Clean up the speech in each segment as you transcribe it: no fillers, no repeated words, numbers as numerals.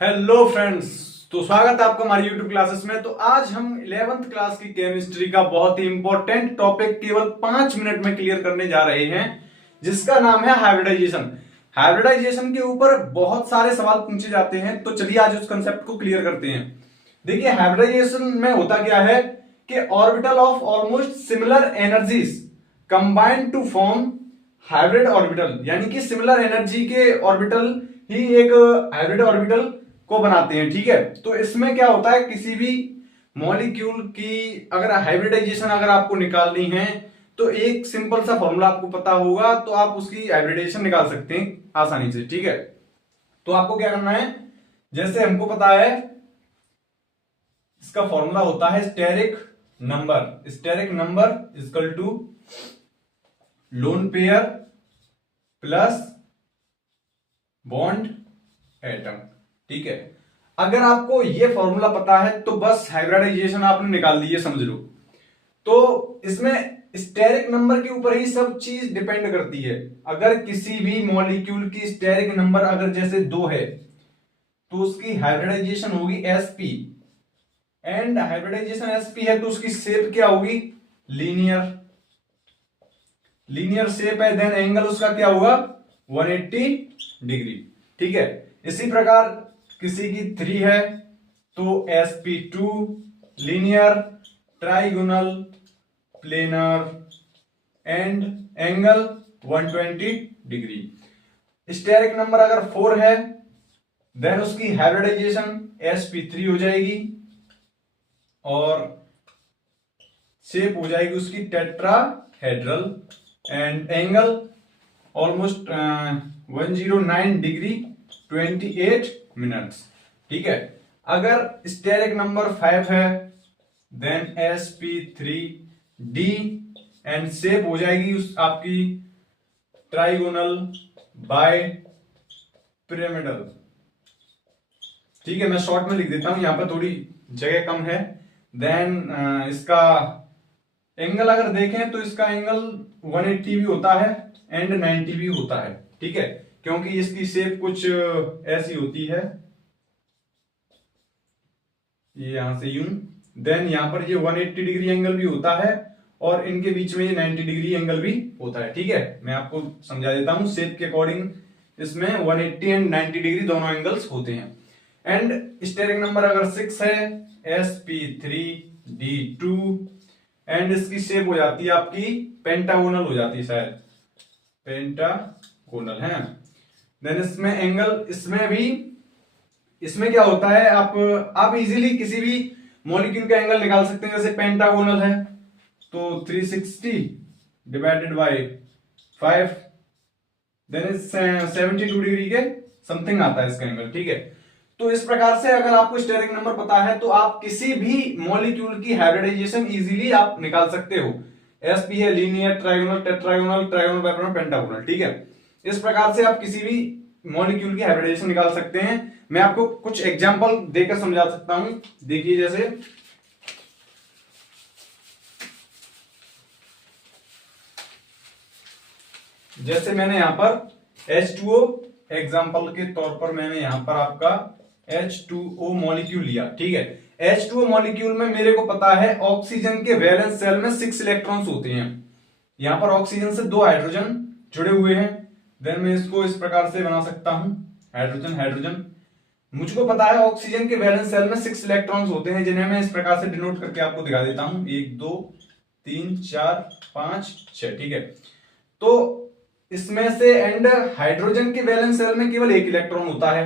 Hello friends. तो स्वागत है आपका हमारी यूट्यूब क्लासेस में। तो आज हम 11th क्लास की केमिस्ट्री का बहुत ही इंपॉर्टेंट टॉपिक केवल 5 मिनट में क्लियर करने जा रहे हैं, जिसका नाम है हाइब्रिडाइजेशन। हाइब्रिडाइजेशन के ऊपर बहुत सारे सवाल पूछे जाते हैं, तो चलिए आज उस कंसेप्ट को क्लियर करते हैं। देखिए, हाइब्रिडाइजेशन में होता क्या है कि orbital of almost similar energies combined to form hybrid orbital, यानी कि सिमिलर एनर्जी के ऑर्बिटल ही एक हाइब्रिड ऑर्बिटल को बनाते हैं। ठीक है, तो इसमें क्या होता है, किसी भी मॉलिक्यूल की अगर हाइब्रिडाइजेशन अगर आपको निकालनी है तो एक सिंपल सा फॉर्मूला आपको पता होगा, तो आप उसकी हाइब्रिडाइजेशन निकाल सकते हैं आसानी से। ठीक है, तो आपको क्या करना है, जैसे हमको पता है इसका फॉर्मूला होता है steric number. Steric number equal to lone pair plus bond atom. ठीक है, अगर आपको ये फॉर्मूला पता है तो बस हाइब्रिडाइजेशन आपने निकाल दी है, समझ लो। तो इसमें स्टेरिक नंबर के ऊपर ही सब चीज डिपेंड करती है। अगर किसी भी मॉलिक्यूल की स्टेरिक नंबर अगर जैसे 2 है तो उसकी हाइब्रिडाइजेशन होगी sp, एंड हाइब्रिडाइजेशन sp है तो उसकी शेप क्या होगी, लीनियर। लीनियर शेप है, देन एंगल उसका क्या होगा, 180 डिग्री। ठीक है, इसी प्रकार किसी की 3 है तो sp2 linear, trigonal, planar and angle 120 degree. Steric number अगर 4 है देन उसकी हाइब्रिडाइजेशन sp3 हो जाएगी और शेप हो जाएगी उसकी tetrahedral, and angle almost 109 degree 28 minutes. ठीक है, अगर स्टेरिक नंबर 5 है देन sp3d एंड शेप हो जाएगी उस आपकी ट्राइगोनल बाय पिरामिडल। ठीक है, मैं शॉर्ट में लिख देता हूं, यहां पर थोड़ी जगह कम है। देन इसका एंगल अगर देखें तो इसका एंगल 180 भी होता है एंड 90 भी होता है। ठीक है, क्योंकि इसकी शेप कुछ ऐसी होती है, ये यहां से यूं, देन यहां पर ये 180 डिग्री एंगल भी होता है और इनके बीच में ये 90 डिग्री एंगल भी होता है। ठीक है, मैं आपको समझा देता हूं, शेप के अकॉर्डिंग इसमें 180 एंड 90 डिग्री दोनों एंगल्स होते हैं। एंड स्टेरिक नंबर अगर 6 है sp3d2 एंड इसकी शेप हो जाती है आपकी पेंटागोनल हो जाती है, शायद पेंटागोनल है। देन इसमें एंगल, इसमें क्या होता है, आप इजीली किसी भी मॉलिक्यूल का एंगल निकाल सकते हैं। जैसे पेंटागोनल है तो 360 डिवाइडेड बाय 5 देन 72 डिग्री के समथिंग आता है इसका एंगल। ठीक है, तो इस प्रकार से अगर आपको स्टेरिक नंबर पता है तो आप किसी भी मॉलिक्यूल की हाइब्रिडाइजेशन इजीली आप निकाल सकते हो। sp है linear, trigonal, tetragonal, trigonal, bigonal, pentagonal. ठीक है, इस प्रकार से आप किसी भी मॉलिक्यूल की हाइब्रिडाइजेशन निकाल सकते हैं। मैं आपको कुछ एग्जांपल देकर समझा सकता हूं। देखिए, जैसे मैंने यहां पर H2O एग्जांपल के तौर पर मैंने यहां पर आपका H2O मॉलिक्यूल लिया। ठीक है, H2O मॉलिक्यूल में मेरे को पता है ऑक्सीजन के वैलेंस शेल में 6 इलेक्ट्रॉन्स होते हैं। यहां पर ऑक्सीजन से 2 हाइड्रोजन जुड़े हुए हैं। देन मैं इसको इस प्रकार से बना सकता हूं, हाइड्रोजन हाइड्रोजन। मुझको पता है ऑक्सीजन के वैलेंस शेल में 6 इलेक्ट्रॉन्स होते हैं, जिन्हें मैं इस प्रकार से डिनोट करके आपको दिखा देता हूं, 1 2 3 4 5 6। ठीक है, तो इसमें से एंड हाइड्रोजन के वैलेंस शेल में केवल 1 इलेक्ट्रॉन होता है,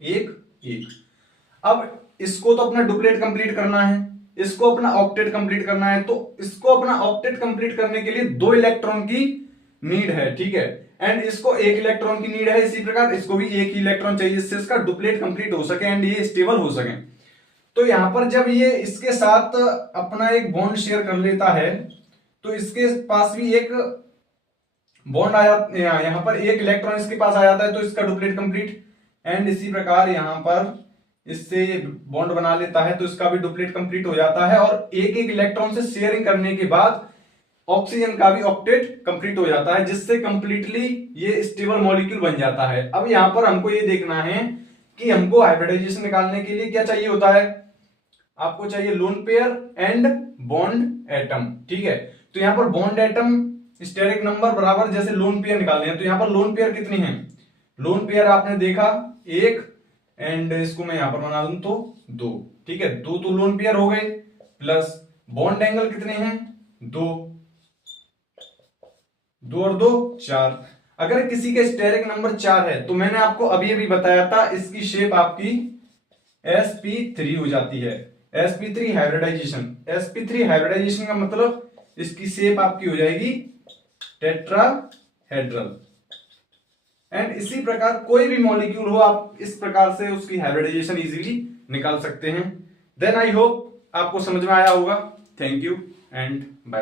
एक। अब इसको तो अपना डुप्लेट कंप्लीट करना है, इसको अपना ऑक्टेट कंप्लीट करना है, तो इसको अपना ऑक्टेट कंप्लीट करने के लिए 2 इलेक्ट्रॉन की नीड है। ठीक है, एंड इसको 1 इलेक्ट्रॉन की नीड है। इसी प्रकार इसको भी 1 ही इलेक्ट्रॉन चाहिए जिससे इसका डुप्लेट कंप्लीट हो सके एंड ये स्टेबल हो सके। तो यहां पर जब ये इसके साथ अपना एक बॉन्ड शेयर कर लेता है तो इसके पास भी एक बॉन्ड आया, यहां पर 1 इलेक्ट्रॉन इसके पास आ जाता है तो इसका डुप्लेट कंप्लीट। एंड इसी प्रकार यहां पर इससे बॉन्ड बना लेता है तो इसका भी डुप्लेट कंप्लीट हो जाता है, और एक एक इलेक्ट्रॉन से शेयरिंग करने के बाद ऑक्सीजन का भी ऑक्टेट कंप्लीट हो जाता है, जिससे कंप्लीटली ये स्टेबल मॉलिक्यूल बन जाता है। अब यहां पर हमको ये देखना है कि हमको हाइब्रिडाइजेशन निकालने के लिए क्या चाहिए होता है, आपको चाहिए lone pair and bond atom. ठीक है, तो यहां पर बॉन्ड एटम स्टेरिक नंबर बराबर जैसे लोन पेयर निकालने हैं, तो यहां पर लोन पेयर कितनी है, लोन पेयर आपने देखा एक, एंड इसको मैं यहां पर बना दूं तो दो। ठीक है, दो तो लोन पेयर हो गए, प्लस बॉन्ड एंगल कितने हैं, दो, दो और दो चार। अगर किसी का स्टेरिक नंबर 4 है तो मैंने आपको अभी अभी बताया था इसकी शेप आपकी sp3 हो जाती है। sp3 हाइब्रिडाइजेशन, sp3 हाइब्रिडाइजेशन का मतलब इसकी शेप आपकी हो जाएगी टेट्राहेड्रल। एंड इसी प्रकार कोई भी मॉलिक्यूल हो आप इस प्रकार से उसकी हाइब्रिडाइजेशन इजीली निकाल सकते हैं। देन आई होप आपको समझ में आया होगा। Thank you and bye.